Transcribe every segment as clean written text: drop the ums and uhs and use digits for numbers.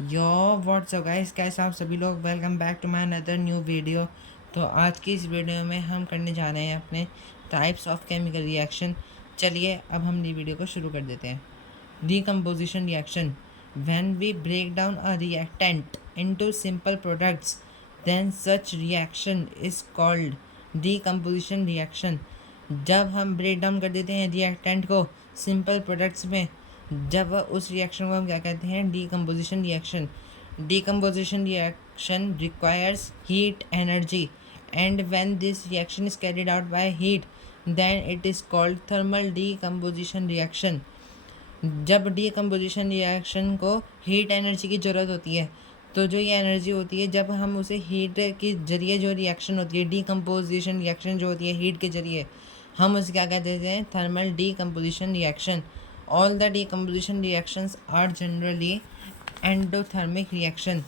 यो WhatsApp guys, कैसे आप सभी लोग। Welcome back to my another new video. तो आज की इस वीडियो में हम करने जा रहे हैं अपने टाइप्स ऑफ केमिकल रिएक्शन। चलिए अब हम ये वीडियो को शुरू कर देते हैं। Decomposition reaction, when we break down a reactant into simple products then such reaction is called decomposition reaction. जब हम ब्रेक डाउन कर देते हैं रिएक्टेंट को सिंपल प्रोडक्ट्स में, जब उस रिएक्शन को हम क्या कहते हैं, decomposition reaction. Decomposition reaction requires heat energy and when this reaction is carried out by heat then it is called thermal decomposition reaction. जब डीकम्पोजिशन रिएक्शन को हीट एनर्जी की ज़रूरत होती है, तो जो ये एनर्जी होती है, जब हम उसे हीट के जरिए जो रिएक्शन होती है, डीकम्पोजिशन रिएक्शन जो होती है हीट के जरिए, हम उसे क्या कहते हैं, thermal decomposition reaction. All the decomposition reactions are generally endothermic reaction.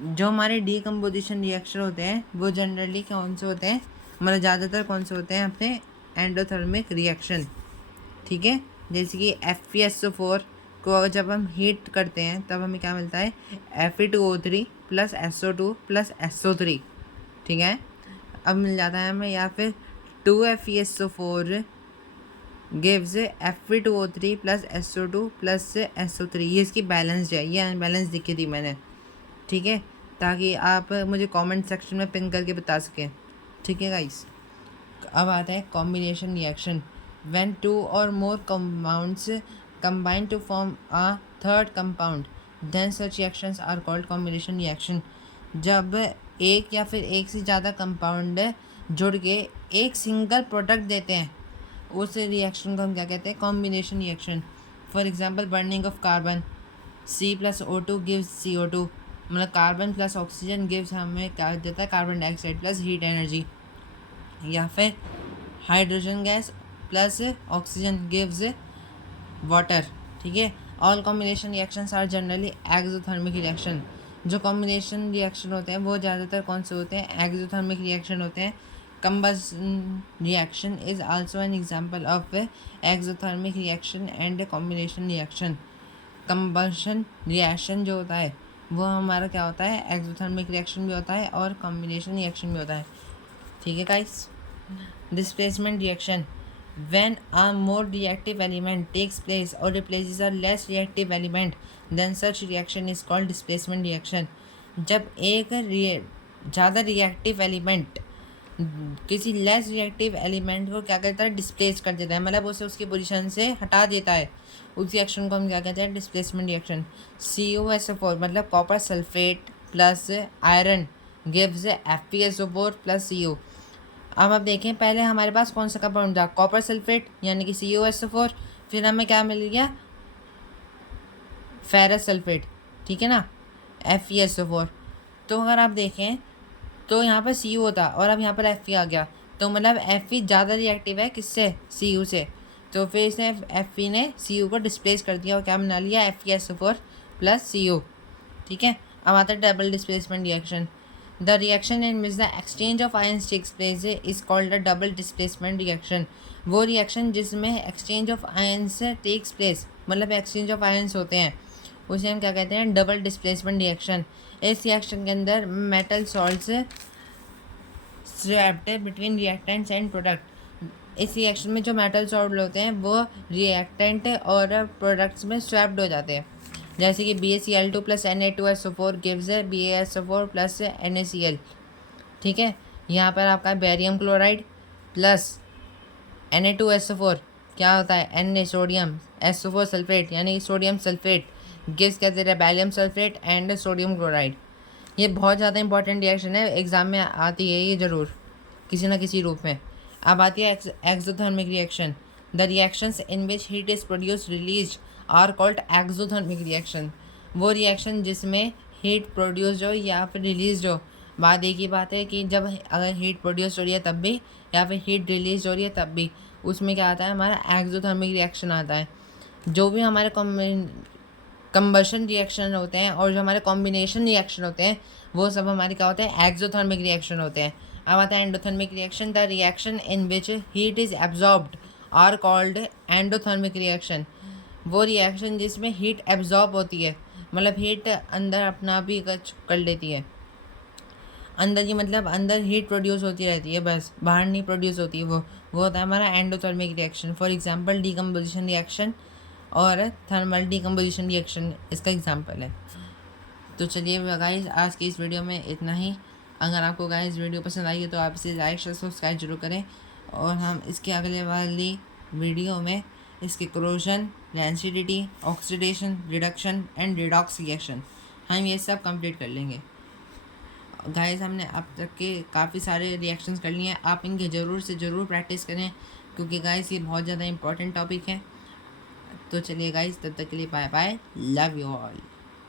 जो हमारे डीकम्पोजिशन रिएक्शन होते हैं वो जनरली कौन से होते हैं, मतलब ज़्यादातर कौन से होते हैं, अपने एंडोथर्मिक रिएक्शन। ठीक है, जैसे कि FeSO4 को जब हम हीट करते हैं तब हमें क्या मिलता है, Fe2O3 plus SO2 plus SO3। ठीक है, अब मिल जाता है हमें, या फिर 2FeSO4 gives Fe2O3 plus SO2 plus SO3। ये इसकी बैलेंस है, ये अनबैलेंस दिखी थी मैंने। ठीक है, ताकि आप मुझे कमेंट सेक्शन में पिन करके बता सकें। ठीक है गाइस, अब आता है combination reaction, when two or more compounds combine to form a third compound then such reactions are called combination reaction. जब एक या फिर एक से ज़्यादा कंपाउंड जुड़ के एक सिंगल प्रोडक्ट देते हैं, उस रिएक्शन को हम क्या कहते हैं, combination reaction. For example burning of carbon, C+O2 gives CO2, मतलब कार्बन प्लस ऑक्सीजन गिव्स हमें क्या देता है, carbon dioxide plus heat energy. या फिर hydrogen gas plus oxygen gives water. ठीक है, all combination reactions are generally exothermic reaction. जो कॉम्बिनेशन रिएक्शन होते हैं वो ज़्यादातर कौन से होते हैं, एक्सोथर्मिक रिएक्शन होते हैं। Combustion reaction is also an example of exothermic reaction and combination reaction. Combustion reaction जो होता है वो हमारा क्या होता है, एक्सोथर्मिक रिएक्शन भी होता है और कॉम्बिनेशन रिएक्शन भी होता है। ठीक है guys, displacement reaction, when a more reactive element takes place or replaces a less reactive element then such reaction is called displacement reaction। जब एक ज़्यादा रिएक्टिव एलिमेंट किसी लेस रिएक्टिव एलिमेंट को क्या करता है, डिस्प्लेस कर देता है, मतलब उसे उसकी पोजीशन से हटा देता है, उस रिएक्शन को हम क्या कहते हैं, डिस्प्लेसमेंट रिएक्शन। CuSO4 मतलब copper sulphate plus iron gives FeSO4 plus CO। अब आप देखें, पहले हमारे पास कौन सा कंपाउंड था, कॉपर सल्फेट यानी कि CuSO4, फिर हमें क्या मिल गया, फेरस सल्फेट। ठीक है ना, FeSO4। तो अगर आप देखें तो यहाँ पर Cu था और अब यहाँ पर Fe आ गया, तो मतलब Fe ज़्यादा रिएक्टिव है किससे, Cu से। तो फिर इसने Fe ने Cu को डिस्प्लेस कर दिया और क्या बना लिया, FeSO4 प्लस Cu। ठीक है, अब आता है double displacement reaction. The reaction in which the exchange of ions takes place is called a double displacement reaction. वो रिएक्शन जिसमें exchange of ions takes place, मतलब एक्सचेंज ऑफ आयंस होते हैं, उसे हम क्या कहते हैं, डबल डिस्प्लेसमेंट रिएक्शन। इस रिएक्शन के अंदर metal salts swapped between reactants and product. इस रिएक्शन में जो मेटल सॉल्ट होते हैं वो रिएक्टेंट और प्रोडक्ट्स में स्वैप्ड हो जाते हैं, जैसे कि BaCl2 plus Na2SO4 gives BaSO4 plus NaCl। ठीक है, यहाँ पर आपका बेरियम क्लोराइड प्लस Na2SO4 क्या होता है, Na सोडियम, SO4 सल्फेट यानी सोडियम सल्फेट गिव्स क्या दे रहा है, barium sulphate and sodium chloride. ये बहुत ज़्यादा इंपॉर्टेंट रिएक्शन है, एग्जाम में आती है ये ज़रूर किसी ना किसी रूप में। अब आती है exothermic reaction. The reactions in which heat is produce release are called exothermic reaction. वो रिएक्शन जिसमें हीट प्रोड्यूस हो या फिर रिलीज हो, बात एक ही बात है कि जब अगर हीट प्रोड्यूस हो रही है तब भी या फिर हीट रिलीज हो रही है तब भी, उसमें क्या आता है, हमारा एक्सोथर्मिक रिएक्शन आता है। जो भी हमारे कंबशन रिएक्शन होते हैं और जो हमारे कॉम्बिनेशन रिएक्शन होते हैं वो सब हमारे क्या होते हैं, एक्सोथर्मिक रिएक्शन होते हैं। अब आता है endothermic reaction. The reaction in which heat is absorbed are called endothermic reaction. वो रिएक्शन जिसमें हीट एब्जॉर्ब होती है, मतलब हीट अंदर अपना आप ही कर लेती है, अंदर की मतलब अंदर हीट प्रोड्यूस होती रहती है, बस बाहर नहीं प्रोड्यूस होती है। वो होता है हमारा endothermic reaction. For example decomposition reaction और थर्मल डीकम्पोजिशन रिएक्शन इसका एग्जांपल है। तो चलिए गाइस, आज की इस वीडियो में इतना ही। अगर आपको गाइस वीडियो पसंद आई है तो आप इसे लाइक शेयर सब्सक्राइब जरूर करें, और हम इसके अगले वाली वीडियो में इसके corrosion, density, oxidation, reduction and redox reaction हम ये सब कंप्लीट कर लेंगे। गाइस, हमने अब तक के काफ़ी सारे रिएक्शंस कर लिए हैं, आप इनके ज़रूर से ज़रूर प्रैक्टिस करें, क्योंकि गाइस ये बहुत ज़्यादा इंपॉर्टेंट टॉपिक है। तो चलिए गाइस, तब तक के लिए bye bye, love you all.